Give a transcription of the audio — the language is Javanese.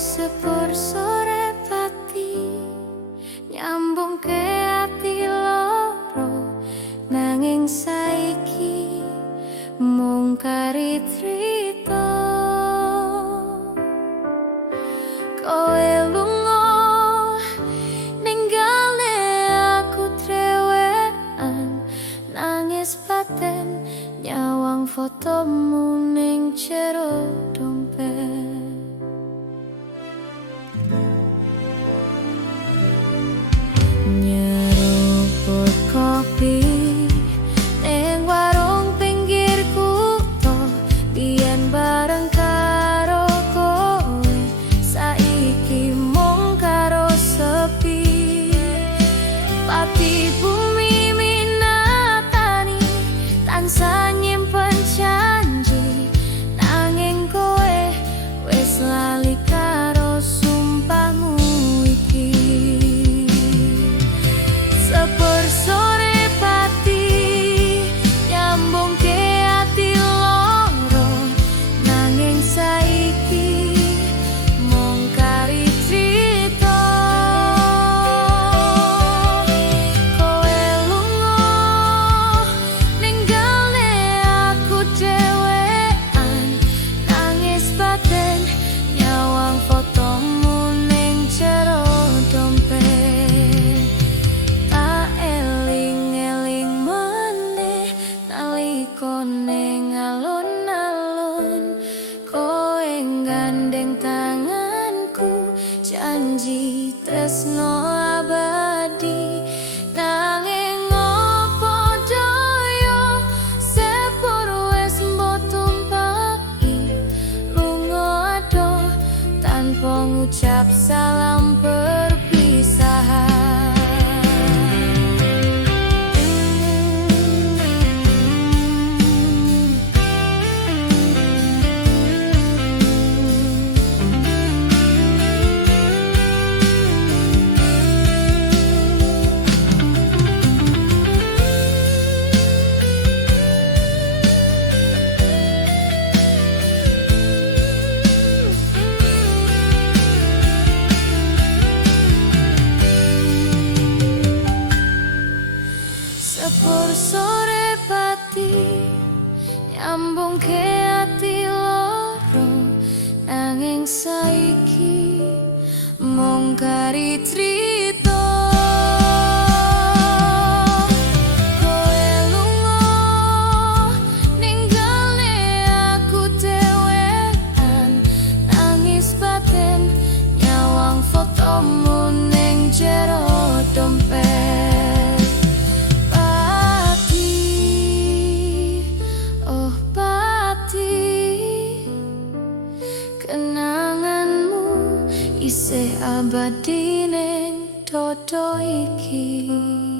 Sepur sore pati nyambung ke ati loro, nanging saiki mung kari trito. Kowe lunga ninggale aku trewekan, nangis batin nyawang fotomu ning jero dompet. Nyeruput kopi ning warung pinggir kutho, biyen bareng karo kowe, saiki mung karo sepi. Pati bumi minatani tansah nyimpen janji, nanging kowe wis lali karo sumpahmu iki. Sepur sore pati nyambung ke ati loro, nanging saiki mung kari crita. Kowe lunga ninggale aku dhewean, nangis batin nyawang fotomu ning jero dompet. Tak eling-eling maneh nalika ning alun-alun, kowe gandeng tanganku, janji tresno abadi. Nanging opo daya sepur wis mbok tumpaki, lunga adoh tanpa ngucap salam perpisahan. Sepur sore pati nyambung ke ati loro, nanging saiki mung kari trito. Kowe lunga ninggale aku dhewean, nangis batin nyawang fotomu ning jero dompet. Kenanganmu isih abadi ning dodo iki.